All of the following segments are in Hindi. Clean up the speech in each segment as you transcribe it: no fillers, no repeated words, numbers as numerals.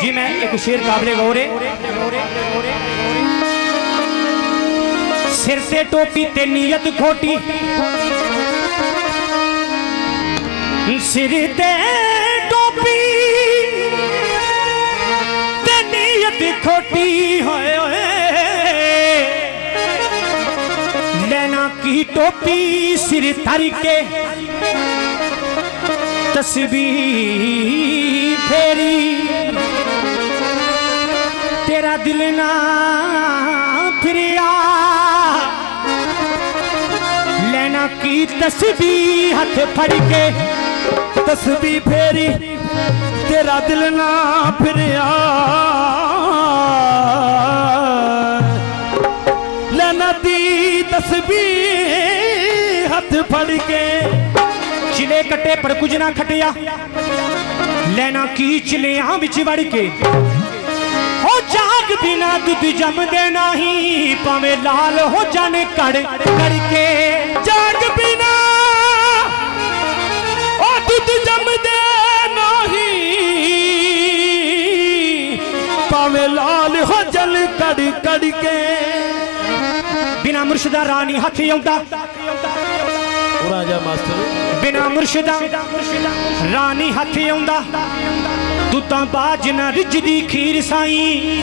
जी मैं एक शेर काबिले गौरे। सिर से टोपी ते नीयत खोटी, सिर ते टोपी ते नीयत खोटी होए लेना की टोपी सिर धर के तस्बीह फेरी, तेरा दिल ना फिरिया लेना की तस्बीह हाथ फड़ के तस्बीह फेरी, तेरा दिल ना फिरिया लेना दी तस्बीह हाथ फड़ के। चिले कटे पर कुछ ना खटिया लेना की चिलिया बिच वड़ के, हो जाग बिना दूध जम देना ही पावे लाल हो जाने कड़ करके, जाग बिना ओ दूध जम देना ही पावे लाल हो जल कड़ कड़ के। बिना मुर्शिदा रानी हाथी आउंदा राजा मास्टर, बिना मुर्शिदा रानी हाथी आउंदा, दूतां बाज ना रिजदी खीर साई,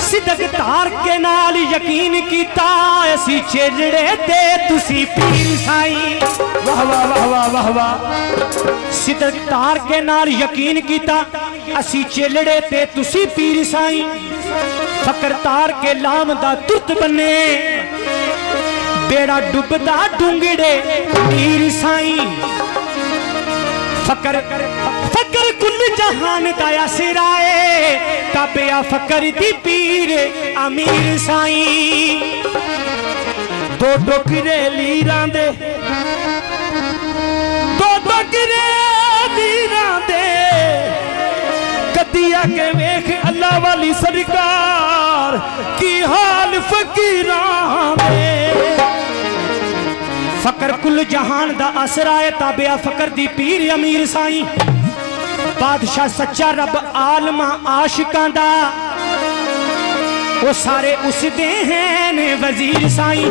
सिदक तार के नाल यकीन कीता असी चेजड़े ते तुसी पीर साई। वाह वाह वाह वाह वाह वाह। सिदक तार के नाल यकीन कीता असी चेलड़े ते तुसी पीर साई, फकर तार के लाम दा तुरत बने बेड़ा डुबदा डूंगड़े पीर साई। फकर फकर कुल जहान दाया सिराए काबिया फकर दी पीर अमीर साई। दो डोकरे लीरां दे, दो डोकरे लीरां दे कदिया के वेख अल्लाह वाली सरकार की हाल फकीरां दे। फकर कुल जहान दा असरा है ताबिया फकर दी पीर अमीर साई। बादशाह सच्चा रब आलमा आशिकां दा वो सारे उस दे हैं वजीर साई।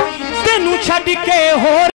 तेनू छड़ के होर